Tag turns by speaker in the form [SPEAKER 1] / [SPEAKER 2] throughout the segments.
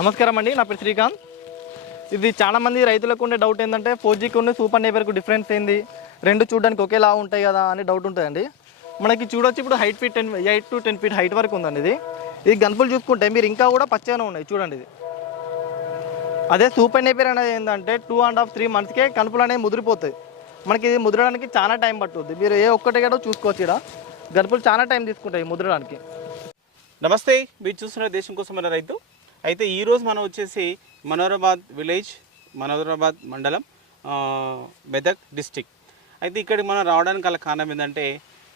[SPEAKER 1] నమస్కారం అండి నా పేరు శ్రీకాంత్. ఇది చాలామంది రైతులకు ఉండే డౌట్ ఏంటంటే ఫోర్ జీకి ఉండే సూపర్ నేపర్కు డిఫరెన్స్ ఏంది? రెండు చూడడానికి ఒకేలా ఉంటాయి కదా అని డౌట్ ఉంటుందండి. మనకి చూడొచ్చు ఇప్పుడు height feet ten eight to ten feet height వరకు ఉందండి ఇది. ఇది గన్పులు చూసుకుంటే మీరు ఇంకా కూడా పచ్చగానే ఉన్నాయి చూడండి ఇది. అదే సూపర్ నేపర్ అనేది ఏంటంటే టూ అండ్ హాఫ్ త్రీ మంత్స్కే కనుపులు అనేవి ముదిరిపోతాయి. మనకి ఇది ముదరడానికి చాలా టైం పట్టుద్ది. మీరు ఏ ఒక్కటి కూడా చూసుకోవచ్చు ఇక్కడ. గనుపులు చాలా టైం తీసుకుంటాయి ముదరడానికి.
[SPEAKER 2] నమస్తే మీరు చూస్తున్న దేశం కోసం రైతు అయితే ఈరోజు మనం వచ్చేసి మనోరాబాద్ విలేజ్ మనోరాబాద్ మండలం మెదక్ డిస్టిక్. అయితే ఇక్కడికి మనం రావడానికి గల కారణం ఏంటంటే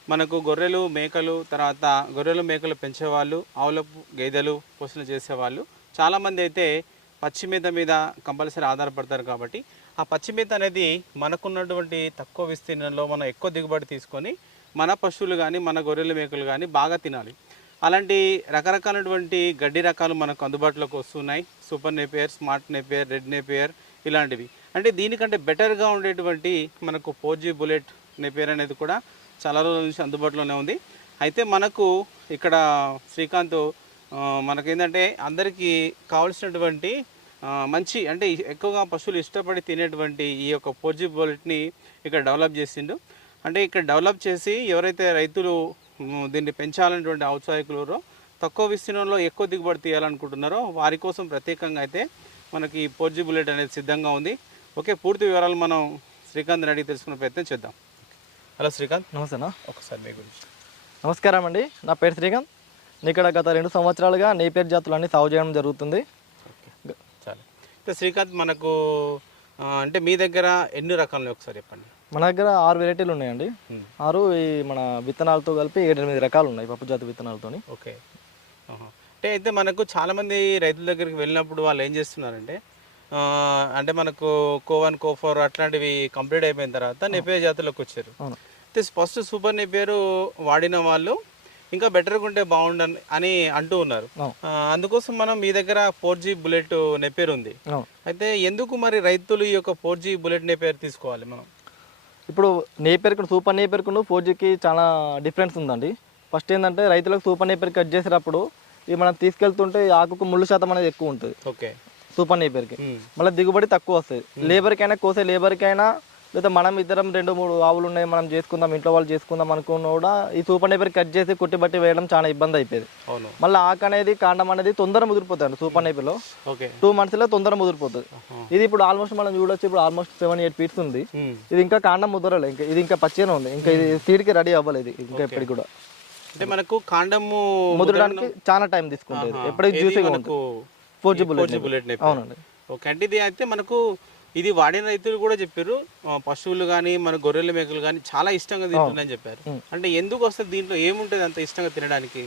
[SPEAKER 2] మనకు గొర్రెలు మేకలు తర్వాత గొర్రెలు మేకలు పెంచేవాళ్ళు ఆవుల గేదెలు పోషణ చేసేవాళ్ళు. చాలామంది అయితే పచ్చి మేత మీద కంపల్సరీ ఆధారపడతారు కాబట్టి ఆ పచ్చి మేత అనేది మనకున్నటువంటి తక్కువ విస్తీర్ణంలో మనం ఎక్కువ దిగుబడి తీసుకొని మన పశువులు కానీ మన గొర్రెలు మేకలు కానీ బాగా తినాలి. అలాంటి రకరకాలైనటువంటి గడ్డి రకాలు మనకు అందుబాటులోకి వస్తున్నాయి. Super napier smart napier red napier ఇలాంటివి. అంటే దీనికంటే బెటర్గా ఉండేటువంటి మనకు ఫోర్ జీ బుల్లెట్ నేపియర్ అనేది కూడా చాలా రోజుల నుంచి అందుబాటులోనే ఉంది. అయితే మనకు ఇక్కడ శ్రీకాంత్ మనకేంటంటే అందరికీ కావాల్సినటువంటి మంచి అంటే ఎక్కువగా పశువులు ఇష్టపడి తినేటువంటి ఈ యొక్క ఫోర్ జీ బుల్లెట్ని ఇక్కడ డెవలప్ చేసిండు. అంటే ఇక్కడ డెవలప్ చేసి ఎవరైతే రైతులు దీన్ని పెంచాలనేటువంటి ఔత్సాహికులు తక్కువ విస్తీర్ణంలో ఎక్కువ దిగుబడి తీయాలనుకుంటున్నారో వారి కోసం ప్రత్యేకంగా అయితే మనకి ఫోర్ జీ బుల్లెట్ అనేది సిద్ధంగా ఉంది. ఓకే పూర్తి వివరాలు మనం శ్రీకాంత్ అడిగి తెలుసుకునే ప్రయత్నం చేద్దాం. హలో శ్రీకాంత్.
[SPEAKER 1] నమస్తేనా
[SPEAKER 2] ఒకసారి మీ గురించి.
[SPEAKER 1] నమస్కారం అండి. నా పేరు శ్రీకాంత్. ఇక్కడ గత రెండు సంవత్సరాలుగా నేపేర్ జాతులన్నీ సాగు చేయడం జరుగుతుంది.
[SPEAKER 2] ఓకే చాలు. అయితే శ్రీకాంత్ మనకు అంటే మీ దగ్గర ఎన్ని రకాలు ఒకసారి చెప్పండి.
[SPEAKER 1] మన దగ్గర ఆరు వెరైటీలు ఉన్నాయండి.
[SPEAKER 2] Hmm.
[SPEAKER 1] ఆరు ఈ మన విత్తనాలతో కలిపి ఏడు ఎనిమిది రకాలు ఉన్నాయి పప్పు జాతి విత్తనాలతోని.
[SPEAKER 2] ఓకే. అంటే అయితే మనకు చాలామంది రైతుల దగ్గరికి వెళ్ళినప్పుడు వాళ్ళు ఏం చేస్తున్నారంటే అంటే మనకు కోవన్ కోఫోర్ అట్లాంటివి కంప్లీట్ అయిపోయిన తర్వాత నెపే జాతులకు వచ్చారు. అయితే ఫస్ట్ సూపర్ నెపేరు వాడిన వాళ్ళు ఇంకా బెటర్గా ఉంటే బాగుండని అని అంటూ ఉన్నారు. అందుకోసం మనం మీ దగ్గర ఫోర్ జీ బుల్లెట్ నెపేర్ ఉంది. అయితే ఎందుకు మరి రైతులు ఈ యొక్క ఫోర్ జీ బుల్లెట్ నెపేర్ తీసుకోవాలి మనం?
[SPEAKER 1] ఇప్పుడు నేపేర్కు సూపర్ నేపేర్కును ఫోర్ జీకి చాలా డిఫరెన్స్ ఉందండి. ఫస్ట్ ఏంటంటే రైతులకు సూపర్ నేపేర్ కట్ చేసేటప్పుడు ఇది మనం తీసుకెళ్తుంటే ఆకుకు ముళ్ళు శాతం అనేది ఎక్కువ ఉంటుంది.
[SPEAKER 2] ఓకే.
[SPEAKER 1] సూపర్ నేపేర్కి. మళ్ళీ దిగుబడి తక్కువ వస్తుంది లేబర్కైనా కోసే లేబర్కైనా లేదా మనం ఇద్దరం రెండు మూడు ఆవులు ఉన్నాయి మనం చేసుకుందాం ఇంట్లో వాళ్ళు చేసుకుందాం అనుకున్న కూడా ఈ సూపర్ నేపర్ కట్ చేసి కుట్టి బట్టి వేయడం చాలా ఇబ్బంది అయిపోయింది. మళ్ళీ ఆకు అనేది కాండం అనేది తొందర ముదిరిపోతుంది సూపర్ నేపర్లో. టూ మంత్స్లో తొందర ముదిరిపోతుంది. ఇది ఇప్పుడు ఆల్మోస్ట్ మనం చూడొచ్చు ఇప్పుడు ఆల్మోస్ట్ సెవెన్ ఎయిట్ ఫీట్స్ ఉంది. ఇది ఇంకా కాండం ముదరలే ఇంకా ఇది ఇంకా పచ్చిగానే ఉంది. ఇంకా ఇది సీడ్కి రెడీ అవ్వలేదు ఇంకా ఎప్పటికి కూడా.
[SPEAKER 2] అంటే మనకు కాండము
[SPEAKER 1] ముదరడానికి చాలా టైం తీసుకుంటుంది. ఎప్పటికి
[SPEAKER 2] ఇది
[SPEAKER 1] జ్యూసీగా
[SPEAKER 2] మనకు
[SPEAKER 1] ఉంటుంది. ఫోర్ జీ బుల్లెట్
[SPEAKER 2] బుల్లెట్ నెప్పి.
[SPEAKER 1] అవునండి.
[SPEAKER 2] ఓకే. అంటే ఇది అయితే మనకు ఇది వాడిన రైతులు కూడా చెప్పారు. పశువులు కానీ మన గొర్రెల మేకలు కానీ చాలా ఇష్టంగా తింటున్నాయని చెప్పారు. అంటే ఎందుకు వస్తుంది దీంట్లో ఏముంటుంది అంత ఇష్టంగా తినడానికి?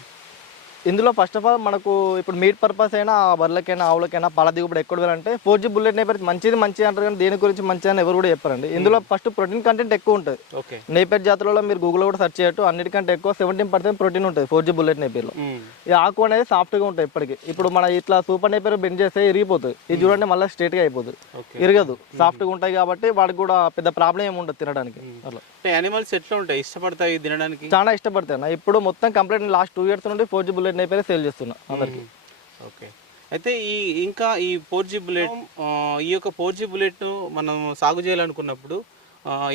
[SPEAKER 1] ఇందులో ఫస్ట్ ఆఫ్ ఆల్ మనకు ఇప్పుడు మీట్ పర్పస్ అయినా బర్రెలకైనా ఆవులకైనా పాల దిగుబడి ఎక్కువ వెళ్ళాలంటే ఫోర్ జీ బుల్లెట్ నేపర్ మంచిది మంచిది అంటారు కానీ దేని గురించి మంచిది అని ఎవరు కూడా చెప్పారండి. ఇందులో ఫస్ట్ ప్రోటీన్ కంటెంట్ ఎక్కువ ఉంటుంది. నేపేర్ జాతులలో మీరు గూగుల్లో కూడా సెర్చ్ చేయొచ్చు. అన్నిటికంటే ఎక్కువ సెవెంటీన్ పర్సెంట్ ప్రోటీన్ ఉంటుంది ఫోర్ జీ బుల్లెట్ నేపేర్లో. ఈ ఆకు అనేది సాఫ్ట్గా ఉంటుంది ఎప్పటికీ ఇప్పుడు మన ఇట్లా సూపర్ నేపేర్ బెండ్ చేస్తే ఇరిగిపోతుంది. ఇది చూడండి మళ్ళీ స్ట్రేట్గా అయిపోతుంది ఇరగదు. సాఫ్ట్గా ఉంటాయి కాబట్టి వాడికి కూడా పెద్ద ప్రాబ్లం ఏమి ఉండదు తినడానికి. అట్లా.
[SPEAKER 2] అంటే యానిమల్స్ ఎట్లా ఉంటాయి? ఇష్టపడతాయి తినడానికి?
[SPEAKER 1] చాలా ఇష్టపడతాయి ఇప్పుడు మొత్తం కంప్లీట్ లాస్ట్ టూ ఇయర్స్ నుండి ఫోర్ జీ బుల్లెట్ నేపేరే సేల్ చేస్తున్నా అందరికి.
[SPEAKER 2] ఓకే. అయితే ఈ ఇంకా ఈ ఫోర్ జీ బుల్లెట్ ఈ యొక్క ఫోర్ జీ బుల్లెట్ మనం సాగు చేయాలనుకున్నప్పుడు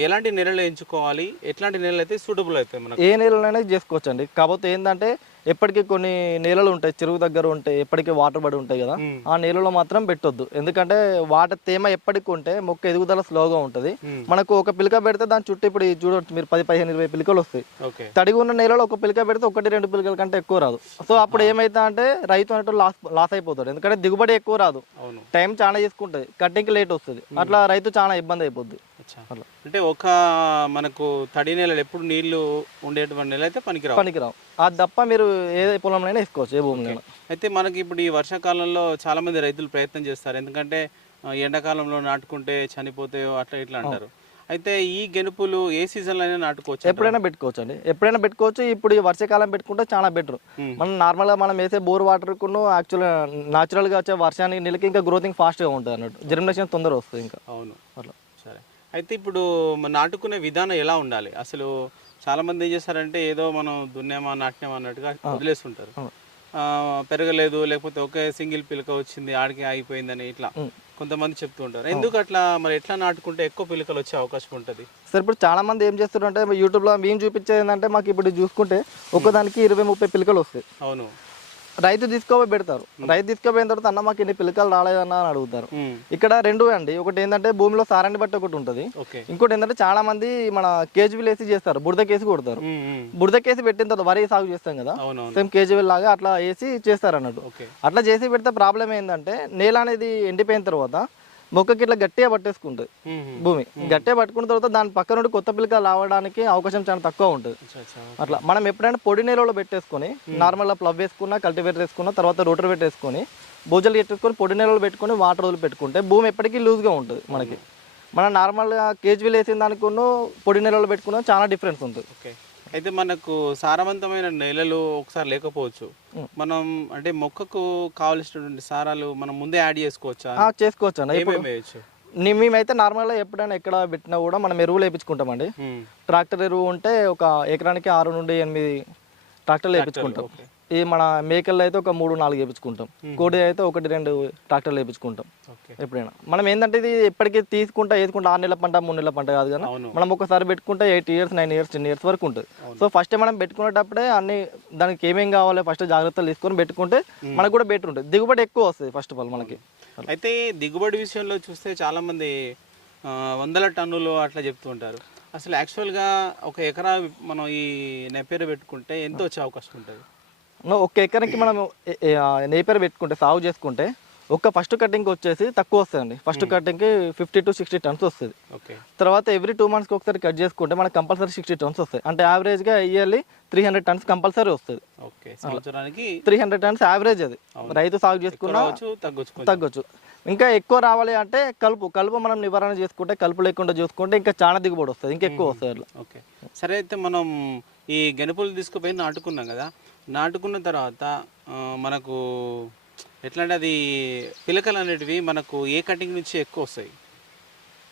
[SPEAKER 2] ఎలాంటి నెలలు ఎంచుకోవాలి? ఎట్లాంటి నెలలు అయితే సూటబుల్ అవుతాయి మనకు?
[SPEAKER 1] ఏ నేలలోనే చేసుకోవచ్చు అండి కాకపోతే ఏంటంటే ఎప్పటికీ కొన్ని నేలలు ఉంటాయి చెరువు దగ్గర ఉంటాయి ఎప్పటికీ వాటర్ పడి ఉంటాయి కదా. ఆ నేలలో మాత్రం పెట్టొద్దు. ఎందుకంటే వాటర్ తేమ ఎప్పటికి ఉంటే మొక్క ఎదుగుదల స్లోగా ఉంటుంది. మనకు ఒక పిలక పెడితే దాని చుట్టూ ఇప్పుడు ఈ చూడొచ్చు మీరు పది పదిహేను ఇరవై పిలకలు వస్తాయి. తడిగి ఉన్న నేలలో ఒక పిలక పెడితే ఒకటి రెండు పిలకల కంటే ఎక్కువ రాదు. సో అప్పుడు ఏమైతే అంటే రైతు అనేటు లాస్ లాస్ అయిపోతాడు. ఎందుకంటే దిగుబడి ఎక్కువ రాదు. టైం చాలా తీసుకుంటుంది. కట్టింగ్కి లేట్ వస్తుంది. అట్లా రైతు చాలా ఇబ్బంది అయిపోద్ది. అట్లా
[SPEAKER 2] అంటే ఒక మనకు తడి నెలలు ఎప్పుడు నీళ్ళు ఉండేటువంటి నెల అయితే పనికిరావు.
[SPEAKER 1] పనికిరావు. అది తప్ప మీరు ఏ పొలంలో వేసుకోవచ్చు ఏ భూమిలో
[SPEAKER 2] అయితే మనకి ఇప్పుడు ఈ వర్షాకాలంలో చాలా మంది రైతులు ప్రయత్నం చేస్తారు. ఎందుకంటే ఆ, ఎండాకాలంలో నాటుకుంటే చనిపోతాయో అట్లా ఇట్లా అంటారు. అయితే ఈ గెనుపులు ఏ సీజన్లో అయినా నాటుకోవచ్చు
[SPEAKER 1] ఎప్పుడైనా పెట్టుకోవచ్చు అండి. ఎప్పుడైనా పెట్టుకోవచ్చు. ఇప్పుడు ఈ వర్షాకాలం పెట్టుకుంటే చాలా బెటర్. మనం నార్మల్గా మనం వేసే బోర్ వాటర్ కును యాక్చువల్గా న్యాచురల్గా వచ్చే వర్షానికి నీళ్ళకి ఇంకా గ్రోతింగ్ ఫాస్ట్గా ఉంటుంది అన్నట్టు జర్మినేషన్ తొందర వస్తుంది ఇంకా.
[SPEAKER 2] అవును.
[SPEAKER 1] అట్లా.
[SPEAKER 2] అయితే ఇప్పుడు నాటుకునే విధానం ఎలా ఉండాలి? అసలు చాలా మంది ఏం చేస్తారంటే ఏదో మనం దున్నేమా నాటినామా అన్నట్టుగా వదిలేస్తుంటారు. పెరగలేదు లేకపోతే ఒకే సింగిల్ పిలక వచ్చింది ఆడికి ఆగిపోయిందని ఇట్లా కొంతమంది చెప్తూ ఉంటారు. ఎందుకు అట్లా? మరి ఎట్లా నాటుకుంటే ఎక్కువ పిలకలు వచ్చే అవకాశం ఉంటుంది?
[SPEAKER 1] సార్ ఇప్పుడు చాలా మంది ఏం చేస్తున్నారంటే యూట్యూబ్లో మేము చూపించేది ఏంటంటే మాకు ఇప్పుడు చూసుకుంటే ఒక్కదానికి ఇరవై ముప్పై పిలకలు వస్తాయి.
[SPEAKER 2] అవును.
[SPEAKER 1] రైతు తీసుకోపోయి పెడతారు. రైతు తీసుకుపోయిన తర్వాత అన్న మాకు ఇన్ని పిలకలు రాలేదన్న అని అడుగుతారు. ఇక్కడ రెండు అండి. ఒకటి ఏంటంటే భూమిలో సారాన్ని బట్టి ఒకటి ఉంటుంది. ఇంకోటి ఏంటంటే చాలా మంది మన కేజీలు వేసి చేస్తారు. బురద కేసి కొడతారు. బురద కేసి పెట్టిన తర్వాత వరి సాగు చేస్తాం కదా. సేమ్ కేజీవీల్ లాగా అట్లా వేసి చేస్తారు అన్నట్టు. అట్లా చేసి పెడితే ప్రాబ్లం ఏంటంటే నేల అనేది ఎండిపోయిన తర్వాత మొక్కకి ఇట్లా గట్టిగా పట్టేసుకుంటుంది. భూమి. గట్టిగా పట్టుకున్న తర్వాత దాని పక్క నుండి కొత్త పిల్లక రావడానికి అవకాశం చాలా తక్కువ ఉంటుంది. అట్లా మనం ఎప్పుడైనా పొడి నేలలో పెట్టేసుకొని నార్మల్గా ప్లవ్ వేసుకున్నా కల్టివేటర్ వేసుకున్నా తర్వాత రోటర్ పెట్టేసుకొని భూజలు పెట్టేసుకొని పొడి నేలలో పెట్టుకొని వాటర్ వదిలి పెట్టుకుంటే భూమి ఎప్పటికీ లూజ్గా ఉంటుంది మనకి. మనం నార్మల్గా కేజీలు వేసిన దానికి పొడి నేలలో పెట్టుకున్నా చాలా డిఫరెన్స్ ఉంటుంది.
[SPEAKER 2] అయితే మనకు సారవంతమైన నేలలు ఒకసారి లేకపోవచ్చు. మనం అంటే మొక్కకు కావలసినటువంటి సారాలు మనం ముందే యాడ్ చేసుకోవచ్చా?
[SPEAKER 1] చేసుకోవచ్చు
[SPEAKER 2] వేయచ్చు?
[SPEAKER 1] మేమైతే నార్మల్గా ఎప్పుడైనా ఎక్కడ పెట్టినా కూడా మనం ఎరువులు వేయించుకుంటామండి ట్రాక్టర్ ఎరువు ఉంటే ఒక ఎకరానికి ఆరు నుండి ఎనిమిది ట్రాక్టర్లు వేయించుకుంటాం. ఈ మన మేకల్లో అయితే ఒక మూడు నాలుగు వేయించుకుంటాం కోడి అయితే ఒకటి రెండు ట్రాక్టర్లు వేయించుకుంటాం
[SPEAKER 2] ఓకే.
[SPEAKER 1] ఎప్పుడైనా. మనం ఏంటంటే ఇది ఎప్పటికీ తీసుకుంటా వేసుకుంటా ఆరు నెలల పంట మూడు నెలల పంట కాదు కదా.
[SPEAKER 2] అవును.
[SPEAKER 1] మనం ఒకసారి పెట్టుకుంటే eight years nine years ten years వరకు ఉంటుంది. సో ఫస్ట్ మనం పెట్టుకునేటప్పుడే అన్ని దానికి ఏమేం కావాలి ఫస్ట్ జాగ్రత్తలు తీసుకొని పెట్టుకుంటే మనకు కూడా బెటర్ ఉంటుంది. దిగుబడి ఎక్కువ వస్తుంది ఫస్ట్ ఆఫ్ ఆల్ మనకి.
[SPEAKER 2] అయితే దిగుబడి విషయంలో చూస్తే చాలా మంది ఆ, వందల టన్నులు అట్లా చెప్తూ ఉంటారు. అసలు యాక్చువల్గా ఒక ఎకరా మనం ఈ నెప్పేరు పెట్టుకుంటే ఎంత వచ్చే అవకాశం ఉంటుంది?
[SPEAKER 1] నో, ఒక్క ఎకరానికి మనం నేపర్ పెట్టుకుంటే సాగు చేసుకుంటే ఒక్క ఫస్ట్ కటింగ్ వచ్చేసి తక్కువ వస్తుందండి. ఫస్ట్ కటింగ్కి ఫిఫ్టీ టు సిక్స్టీ టన్స్ వస్తుంది. తర్వాత ఎవ్రీ టూ మంత్స్కి ఒకసారి కట్ చేసుకుంటే మనకు కంపల్సరీ సిక్స్టీ టన్స్ వస్తాయి అంటే యావరేజ్గా yearly three hundred tons compulsory వస్తుంది. త్రీ హండ్రెడ్ టన్స్ యావరేజ్ అది. రైతు సాగు చేసుకున్న
[SPEAKER 2] తగ్గొచ్చు
[SPEAKER 1] ఇంకా ఎక్కువ రావాలి అంటే కలుపు కలుపు మనం నివారణ చేసుకుంటే కలుపు లేకుండా చూసుకుంటే ఇంకా చాలా దిగుబడి వస్తుంది. ఇంకా ఎక్కువ వస్తుంది అట్లా.
[SPEAKER 2] సరే అయితే మనం ఈ గెనుపులు తీసుకుపోయి నాటుకున్నాం కదా. నాటుకున్న తర్వాత మనకు ఎట్లా అంటే అది పిలకలు అనేటివి మనకు ఏ కటింగ్ నుంచి ఎక్కువ వస్తాయి?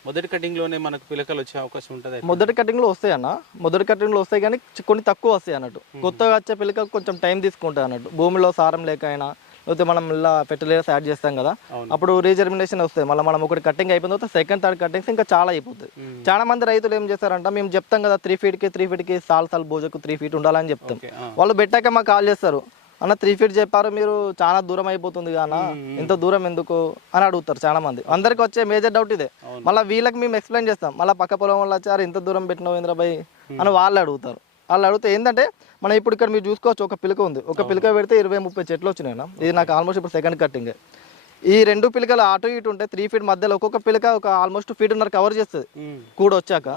[SPEAKER 2] మొదటి కటింగ్లోనే మనకు పిలకలు వచ్చే అవకాశం ఉంటుంది
[SPEAKER 1] మొదటి కటింగ్లో వస్తాయి అన్న. మొదటి కటింగ్లో వస్తాయి కానీ కొన్ని తక్కువ వస్తాయి అన్నట్టు. కొత్తగా వచ్చే పిల్లక కొంచెం టైం తీసుకుంటాయి అన్నట్టు. భూమిలో సారం లేక అయినా లేకపోతే మనం ఇలా ఫెర్టిలైజర్స్ యాడ్ చేస్తాం కదా. అప్పుడు రీజర్మినేషన్ వస్తాయి మళ్ళీ మనం ఒకటి కటింగ్ అయిపోయిన తర్వాత సెకండ్ థర్డ్ కటింగ్స్ ఇంకా చాలా అయిపోతుంది. చాలా మంది రైతులు ఏం చేస్తారంట మేము చెప్తాం కదా త్రీ ఫీట్కి త్రీ ఫీట్కి సాల్ సాల్ భోజకు త్రీ ఫీట్ ఉండాలని చెప్తాం. వాళ్ళు పెట్టాక మాకు కాల్ చేస్తారు. అన్న త్రీ ఫీట్ చెప్పారు మీరు చాలా దూరం అయిపోతుంది కానా ఇంత దూరం ఎందుకు? అని అడుగుతారు చాలా మంది. అందరికి వచ్చే మేజర్ డౌట్ ఇదే. మళ్ళీ వీళ్ళకి మేము ఎక్స్ప్లెయిన్ చేస్తాం. మళ్ళీ పక్క పొలం వాళ్ళు వచ్చారు ఇంత దూరం పెట్టినావు ఇంద్రబాయ్ అని వాళ్ళు అడుగుతారు. వాళ్ళు అడిగితే ఏంటంటే మనం ఇప్పుడు ఇక్కడ మీరు చూసుకోవచ్చు ఒక పిలక ఉంది. ఒక పిలక పెడితే ఇరవై ముప్పై చెట్లు వచ్చినాయి. ఇది నాకు ఆల్మోస్ట్ ఇప్పుడు సెకండ్ కట్టింగ్ ఈ రెండు పిలకలు అటు ఇటు ఉంటే త్రీ ఫీట్ మధ్యలో ఒక్కొక్క పిలక ఒక ఆల్మోస్ట్ ఫీట్ ఉన్నర కవర్ చేస్తుంది. కూడా వచ్చాక.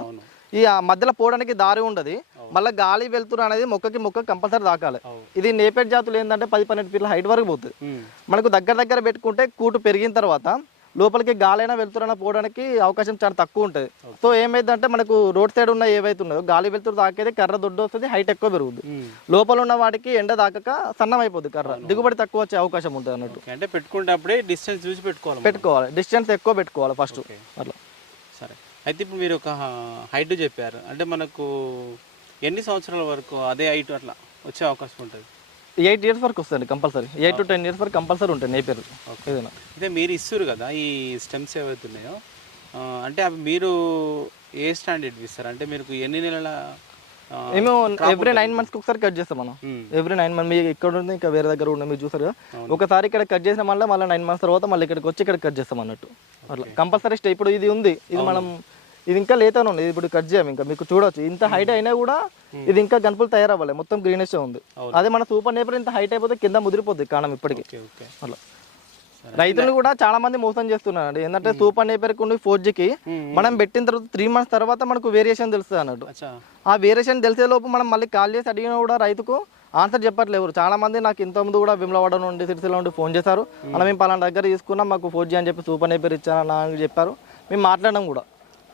[SPEAKER 1] ఈ మధ్యలో పోవడానికి దారి ఉండదు. మళ్ళీ గాలి వెళ్తురు అనేది మొక్కకి మొక్క కంపల్సరీ తాకాలి.
[SPEAKER 2] అవును.
[SPEAKER 1] ఇది నేపేట్ జాతులు ఏంటంటే పది పన్నెండు ఫీట్ల హైట్ వరకు పోతుంది. మనకు దగ్గర దగ్గర పెట్టుకుంటే కూటు పెరిగిన తర్వాత లోపలికి గాలైనా వెళ్తురైనా పోవడానికి అవకాశం చాలా తక్కువ ఉంటుంది. సో ఏమైందంటే మనకు రోడ్ సైడ్ ఉన్న ఏవైతే ఉన్నాయో గాలి వెళ్తురు తాకేది కర్ర దొడ్డు వస్తుంది హైట్ ఎక్కువ పెరుగుతుంది. లోపల ఉన్న వాటికి ఎండ తాకక సన్నం అయిపోద్ది కర్ర దిగుబడి తక్కువ వచ్చే అవకాశం ఉంటుంది అన్నట్టు.
[SPEAKER 2] అంటే పెట్టుకునేటప్పుడే డిస్టెన్స్ చూసి పెట్టుకోవాలి.
[SPEAKER 1] పెట్టుకోవాలి. డిస్టెన్స్ ఎక్కువ పెట్టుకోవాలి ఫస్ట్. అట్లా.
[SPEAKER 2] సరే. అయితే ఇప్పుడు మీరు ఒక హైట్ చెప్పారు. అంటే మనకు ఎన్ని సంవత్సరాల వరకు అదే హైట్ అట్లా వచ్చే అవకాశం ఉంటుంది?
[SPEAKER 1] ఎయిట్ ఇయర్స్ వరకు వస్తుంది compulsory. Eight to ten years వరకు కంపల్సరీ ఉంటుంది నేపేరు ఏదైనా.
[SPEAKER 2] అయితే మీరు ఇస్తారు కదా ఈ స్టెమ్స్ ఏవైతే ఉన్నాయో ఆ, అంటే అవి మీరు ఏ స్టాండర్డ్ ఇస్తారు? అంటే మీరు ఎన్ని నెలల
[SPEAKER 1] మేము ఎవ్రీ నైన్ మంత్స్కి ఒకసారి కట్ చేస్తాం మనం. ఎవ్రీ నైన్ మంత్ మీకు ఇక్కడ ఉంది ఇంకా వేరే దగ్గర ఉంది మీరు చూసారు కదా? ఒకసారి ఇక్కడ కట్ చేసిన మళ్ళీ మళ్ళీ నైన్ మంత్స్ తర్వాత మళ్ళీ ఇక్కడికి వచ్చి ఇక్కడ కట్ చేస్తాం అన్నట్టు. అట్లా. కంపల్సరీ స్టే ఇప్పుడు ఇది ఉంది. ఇది మనం ఇది ఇంకా లేతనే ఉంది. ఇది ఇప్పుడు కట్ చేయం ఇంకా. మీకు చూడొచ్చు. ఇంత హైట్ అయినా కూడా ఇది ఇంకా గనుపులు తయారవ్వాలి. మొత్తం గ్రీనిష్ ఉంది. అదే మన సూపర్ నేపర్ ఇంత హైట్ అయిపోతే కింద ముదిరిపోద్ది కాణం ఇప్పటికి. అట్లా. రైతులు కూడా చాలా మంది మోసం చేస్తున్నారు ఏంటంటే సూపర్ నేపర్ కుండి ఫోర్కి మనం పెట్టిన తర్వాత త్రీ మంత్స్ తర్వాత మనకు వేరియేషన్ తెలుస్తుంది అన్నట్టు. ఆ వేరియేషన్ తెలిసే లోపు మనం మళ్ళీ కాల్ చేసి అడిగినా కూడా రైతుకు ఆన్సర్ చెప్పట్లేరు చాలా మంది నాకు ఇంతకుముందు కూడా విమలవాడ నుండి సిరిసిల్ల నుండి ఫోన్ చేశారు. అలా మేము పలానా దగ్గర తీసుకున్నాం మాకు ఫోర్ జీ అని చెప్పి సూపర్ నేపర్ ఇచ్చారన్న అని చెప్పారు. మేము మాట్లాడడం కూడా.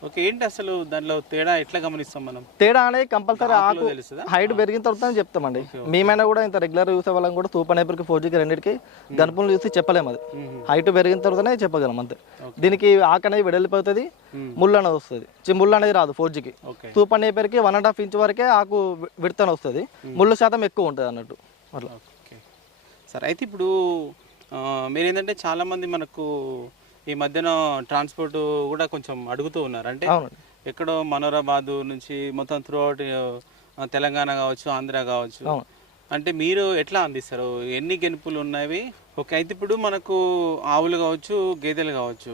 [SPEAKER 2] ఓకే ఏంటి అసలు దానిలో తేడా? ఎట్లా గమనిస్తాం మనం?
[SPEAKER 1] తేడా అనేది కంపల్సరీ ఆకు హైట్ పెరిగిన తర్వాత చెప్తామండి. మేమైనా కూడా ఇంత రెగ్యులర్ చూసే వాళ్ళం కూడా సూపర్ నేపర్కి ఫోర్ జీకి రెండింటికి గనుపులు చూసి చెప్పలేము అది. హైట్ పెరిగిన తర్వాతనే చెప్పగలం అంతే. దీనికి ఆకు అనేది వెడలిపోతుంది ముళ్ళు అనేది వస్తుంది. చి- ముళ్ళు అనేది రాదు ఫోర్ జీకి సూపర్ నేపర్కి వన్ అండ్ హాఫ్ ఇంచ్ వరకే ఆకు విడతన వస్తుంది. ముళ్ళు శాతం ఎక్కువ ఉంటుంది అన్నట్టు. అట్లా.
[SPEAKER 2] సరే అయితే ఇప్పుడు మీరు ఏంటంటే చాలామంది మనకు ఈ మధ్యన ట్రాన్స్పోర్ట్ కూడా కొంచెం అడుగుతూ ఉన్నారు. అంటే ఎక్కడో మనోరాబాద్ నుంచి మొత్తం త్రూ అవుట్ తెలంగాణ కావచ్చు ఆంధ్ర కావచ్చు. అంటే మీరు ఎట్లా అందిస్తారు? ఎన్ని గెనుపులు ఉన్నవి? ఓకే అయితే ఇప్పుడు మనకు ఆవులు కావచ్చు గేదెలు కావచ్చు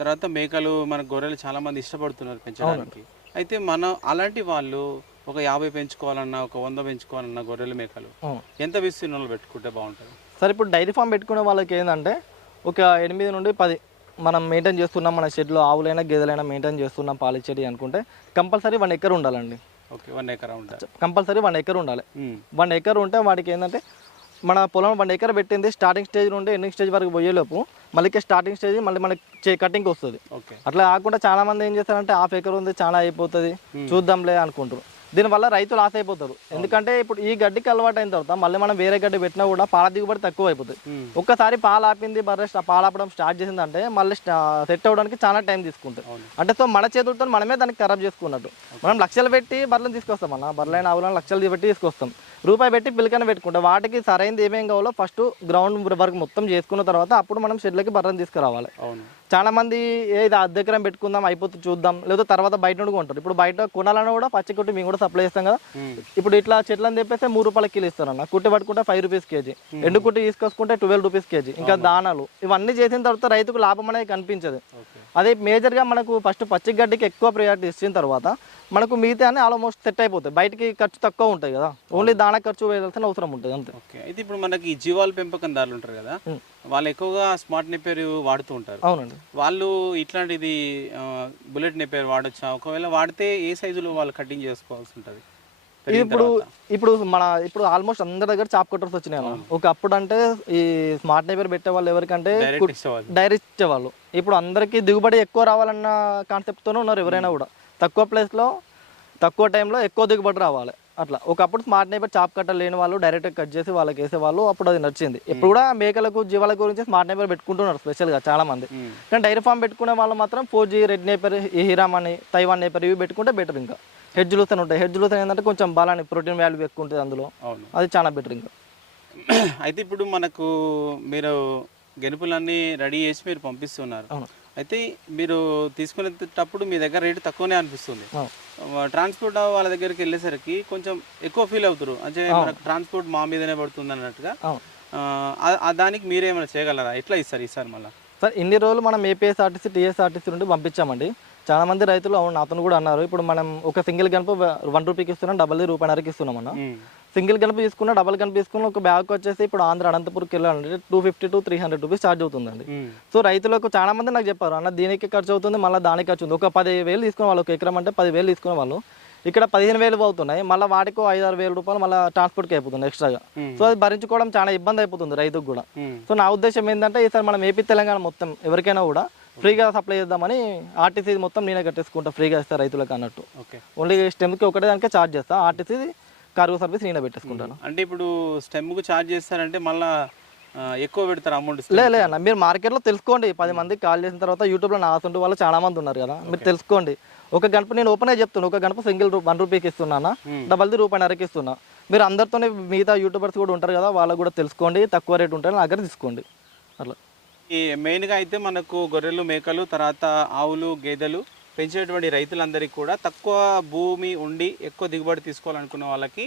[SPEAKER 2] తర్వాత మేకలు మన గొర్రెలు చాలా మంది ఇష్టపడుతున్నారు పెంచడానికి. అయితే మనం అలాంటి వాళ్ళు ఒక యాభై పెంచుకోవాలన్నా ఒక వంద పెంచుకోవాలన్నా గొర్రెలు మేకలు ఎంత విస్తీర్ణంలో పెట్టుకుంటే బాగుంటుంది?
[SPEAKER 1] సరే ఇప్పుడు డైరీ ఫామ్ పెట్టుకునే వాళ్ళకి ఏంటంటే ఒక ఎనిమిది నుండి పది మనం మెయింటైన్ చేస్తున్నాం మన షెడ్లో ఆవులైనా గేదెలైనా మెయింటైన్ చేస్తున్నాం పాలిచ్చేది అనుకుంటే కంపల్సరీ వన్ ఎకర్ ఉండాలండి.
[SPEAKER 2] ఓకే వన్ ఎకరా ఉంటుంది
[SPEAKER 1] కంపల్సరీ వన్ ఎకర్ ఉండాలి. వన్ ఎకర్ ఉంటే వాడికి ఏంటంటే మన పొలం వన్ ఎకర్ పెట్టింది స్టార్టింగ్ స్టేజ్ నుండి ఎండింగ్ స్టేజ్ వరకు పోయేలోపు మళ్ళీ స్టార్టింగ్ స్టేజ్ మళ్ళీ మనకి చే కటింగ్కి వస్తుంది. అట్లా కాకుండా చాలా మంది ఏం చేస్తారంటే హాఫ్ ఎకర్ ఉంది చాలా అయిపోతుంది. చూద్దాంలే అనుకుంటారు. దీనివల్ల రైతులు ఆశ అయిపోతారు. ఎందుకంటే ఇప్పుడు ఈ గడ్డికి అలవాటు అయిన తర్వాత మళ్ళీ మనం వేరే గడ్డి పెట్టినా కూడా పాల దిగుబడి తక్కువ అయిపోతుంది. ఒక్కసారి పాలు ఆపింది బర్రె పాలు ఆపడం స్టార్ట్ చేసిందంటే మళ్ళీ సెట్ అవ్వడానికి చాలా టైం తీసుకుంటుంది. అంటే సో మన చేతులతో మనమే దానికి ఖరాబ్ చేసుకున్నట్టు. మనం లక్షలు పెట్టి బర్రెలను తీసుకొస్తాం అన్న. బర్రెలైన ఆవులను లక్షలు పెట్టి తీసుకొస్తాం. రూపాయి పెట్టి పిల్లకన పెట్టుకుంటాం. వాటికి సరైనది ఏమేం కావాలో ఫస్ట్ గ్రౌండ్ వర్క్ మొత్తం చేసుకున్న తర్వాత అప్పుడు మనం షెడ్లకి బర్రెని తీసుకురావాలి.
[SPEAKER 2] అవును.
[SPEAKER 1] చాలా మంది ఏది అద్దెకరం పెట్టుకుందాం అయిపోతుంది చూద్దాం. లేదా తర్వాత బయట నుండి కొంటారు. ఇప్పుడు బయట కొనాలన్నా కూడా పచ్చి కొట్టి మేము కూడా సప్లై చేస్తాం కదా. ఇప్పుడు ఇట్లా చెట్లను తెప్పేస్తే మూడు రూపాయల కిలో ఇస్తారన్న. కుట్టి పట్టుకుంటే ఫైవ్ రూపీస్ కేజీ. ఎండు కుట్టి తీసుకొచ్చుకుంటే ట్వెల్వ్ రూపీస్ కేజీ. ఇంకా దానాలు. ఇవన్నీ చేసిన తర్వాత రైతుకు లాభం అనేది కనిపించదు. అదే మేజర్గా మనకు ఫస్ట్ పచ్చి గడ్డికి ఎక్కువ ప్రయారిటీ ఇచ్చిన తర్వాత మనకు మిగతా అని ఆల్మోస్ట్ సెట్ అయిపోతాయి. బయటికి ఖర్చు తక్కువ ఉంటుంది కదా. ఓన్లీ దానా ఖర్చు వేయాల్సిన అవసరం ఉంటుంది అంతే.
[SPEAKER 2] ఓకే. అయితే ఇప్పుడు మనకి జీవాల పెంపకందారులు ఉంటారు కదా. వాళ్ళు ఎక్కువగా స్మార్ట్ నెపేర్ వాడుతూ ఉంటారు.
[SPEAKER 1] అవునండి.
[SPEAKER 2] వాళ్ళు ఇట్లాంటిది బుల్లెట్ నెపేర్ వాడొచ్చా? ఒకవేళ వాడితే ఏ సైజులో వాళ్ళు కటింగ్ చేసుకోవాల్సి ఉంటుంది?
[SPEAKER 1] ఇప్పుడు ఇప్పుడు మన ఇప్పుడు ఆల్మోస్ట్ అందరి దగ్గర చాప్ కట్టర్స్ వచ్చినాయి. ఒకప్పుడు అంటే ఈ స్మార్ట్ నైబర్ పెట్టే వాళ్ళు ఎవరికంటే
[SPEAKER 2] డైరెక్ట్ ఇచ్చేవాళ్ళు.
[SPEAKER 1] డైరెక్ట్ ఇచ్చేవాళ్ళు. ఇప్పుడు అందరికీ దిగుబడి ఎక్కువ రావాలన్న కాన్సెప్ట్తోనే ఉన్నారు ఎవరైనా కూడా. తక్కువ ప్లేస్లో తక్కువ టైంలో ఎక్కువ దిగుబడి రావాలి. అట్లా. ఒకప్పుడు స్మార్ట్ నైబర్ చాప్ కట్టర్ లేని వాళ్ళు డైరెక్ట్ కట్ చేసి వాళ్ళకి వేసేవాళ్ళు అప్పుడు అది నచ్చింది. ఇప్పుడు కూడా మేకలకు జీవాల గురించి స్మార్ట్ నైబర్ పెట్టుకుంటున్నారు స్పెషల్గా చాలా మంది. కానీ డైరీ ఫామ్ పెట్టుకునే వాళ్ళు మాత్రం ఫోర్ జీ రెడ్ నేపర్ హీరామ్ అని తైవాన్ నేపర్ ఇవి పెట్టుకుంటే బెటర్ ఇంకా. హెడ్ లూసన్ ఉంటాయి. హెడ్ లూసన్ ఏంటంటే కొంచెం బలాన్ని ప్రోటీన్ వాల్యూ ఎక్కువ ఉంటుంది అందులో. అది చాలా బెటర్ ఇంకా.
[SPEAKER 2] అయితే ఇప్పుడు మనకు మీరు గెనుపులన్నీ రెడీ చేసి మీరు పంపిస్తున్నారు.
[SPEAKER 1] అవును.
[SPEAKER 2] అయితే మీరు తీసుకునేటప్పుడు మీ దగ్గర రేటు తక్కువనే అనిపిస్తుంది. ట్రాన్స్పోర్ట్ వాళ్ళ దగ్గరికి వెళ్ళేసరికి కొంచెం ఎక్కువ ఫీల్ అవుతారు అంటే మనకు ట్రాన్స్పోర్ట్ మా మీదనే పడుతుంది అన్నట్టుగా. దానికి మీరేమైనా చేయగలరా? ఎట్లా ఇస్తారు ఈసారి మళ్ళీ?
[SPEAKER 1] సార్ ఇన్ని రోజులు మనం ఏపీఎస్ఆర్టీసీ టీఎస్ఆర్టీసీ నుండి పంపించామండి. చాలా మంది రైతులు అవును నాతో కూడా అన్నారు. ఇప్పుడు మనం ఒక సింగిల్ గనుపు వన్ రూపీకి ఇస్తున్నాం డబల్ రూపాయన్నరకి ఇస్తున్నాం అన్న. సింగిల్ గనుపు తీసుకున్నా డబల్ గనుపు తీసుకున్నా ఒక బ్యాగ్ వచ్చేసి ఇప్పుడు ఆంధ్ర అనంతపూర్కి వెళ్ళాలంటే two fifty to three hundred rupees charge అవుతుందండి. సో రైతులకు చాలా మంది నాకు చెప్పారు అన్న దీనికి ఖర్చు అవుతుంది మళ్ళీ దానికి ఖర్చు ఉంది. ఒక పది వేలు తీసుకునే వాళ్ళు ఒక ఎకరం అంటే పది వేలు తీసుకునే వాళ్ళు ఇక్కడ పదిహేను వేలు అవుతున్నాయి మళ్ళీ వాటికి ఐదు ఆరు వేల రూపాయలు మళ్ళీ ట్రాన్స్పోర్ట్కి అయిపోతుంది ఎక్స్ట్రాగా సో అది భరించుకోవడం చాలా ఇబ్బంది అయిపోతుంది రైతుకు కూడా. సో నా ఉద్దేశం ఏంటంటే ఈసారి మనం ఏపీ తెలంగాణ మొత్తం ఎవరికైనా కూడా ఫ్రీగా సప్లై చేద్దామని ఆర్టీసీ మొత్తం నేనే కట్టేసుకుంటా ఫ్రీగా ఇస్తా రైతులకు అన్నట్టు. ఓన్లీ స్టెమ్కి ఒకటే దానికే ఛార్జ్ చేస్తా ఆర్టీసీ కార్గో సర్వీస్ నేనే పెట్టేసుకుంటాను.
[SPEAKER 2] అంటే ఇప్పుడు స్టెమ్కు ఛార్జ్ చేస్తారంటే మళ్ళా ఎక్కువ పెడతారు అమౌంట్
[SPEAKER 1] లే లే అన్న మీరు మార్కెట్లో తెలుసుకోండి. పది మందికి కాల్ చేసిన తర్వాత యూట్యూబ్లో నా ఆసుంటూ వాళ్ళు చాలా మంది ఉన్నారు కదా. మీరు తెలుసుకోండి. ఒక గణప నేను ఓపెన్ అయ్యి చెప్తున్నా. ఒక గణప సింగిల్ వన్ రూపీకి ఇస్తున్నానా డబల్ది రూపాయిన్నరకి ఇస్తున్నా. మీరు అందరితోనే మిగతా యూట్యూబర్స్ కూడా ఉంటారు కదా వాళ్ళకు కూడా తెలుసుకోండి. తక్కువ రేట్ ఉంటుంది నా దగ్గర తీసుకోండి. అట్లా.
[SPEAKER 2] ఈ మెయిన్గా అయితే మనకు గొర్రెలు మేకలు తర్వాత ఆవులు గేదెలు పెంచేటువంటి రైతులందరికీ కూడా తక్కువ భూమి ఉండి ఎక్కువ దిగుబడి తీసుకోవాలనుకున్న వాళ్ళకి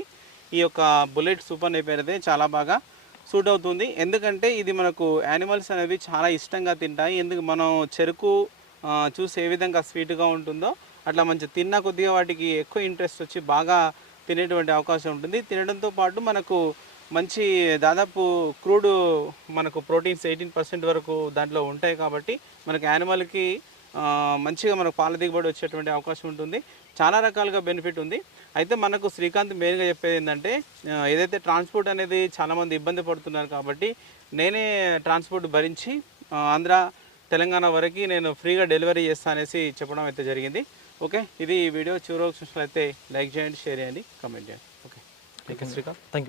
[SPEAKER 2] ఈ యొక్క బుల్లెట్ సూపర్ నేపేర్ అయితే చాలా బాగా సూట్ అవుతుంది. ఎందుకంటే ఇది మనకు యానిమల్స్ అనేవి చాలా ఇష్టంగా తింటాయి. ఎందుకు మనం చెరుకు చూసి ఏ విధంగా స్వీట్గా ఉంటుందో అట్లా మంచి తిన్న కొద్దిగా వాటికి ఎక్కువ ఇంట్రెస్ట్ వచ్చి బాగా తినేటువంటి అవకాశం ఉంటుంది. తినడంతో పాటు మనకు మంచి దాదాపు క్రూడ్ మనకు ప్రోటీన్స్ ఎయిటీన్ పర్సెంట్ వరకు దాంట్లో ఉంటాయి కాబట్టి మనకు యానిమల్కి మంచిగా మనకు పాల దిగుబడి వచ్చేటువంటి అవకాశం ఉంటుంది. చాలా రకాలుగా బెనిఫిట్ ఉంది. అయితే మనకు శ్రీకాంత్ మెయిన్గా చెప్పేది ఏంటంటే ఏదైతే ట్రాన్స్పోర్ట్ అనేది చాలామంది ఇబ్బంది పడుతున్నారు కాబట్టి నేనే ట్రాన్స్పోర్ట్ భరించి ఆంధ్ర తెలంగాణ వరకు నేను ఫ్రీగా డెలివరీ చేస్తా అనేసి చెప్పడం అయితే జరిగింది. ఓకే? ఇది వీడియో. చివరికి చూసినట్లయితే లైక్ చేయండి షేర్ చేయండి కమెంట్ చేయండి. Okay? Thank you Srikanth.
[SPEAKER 1] Thank you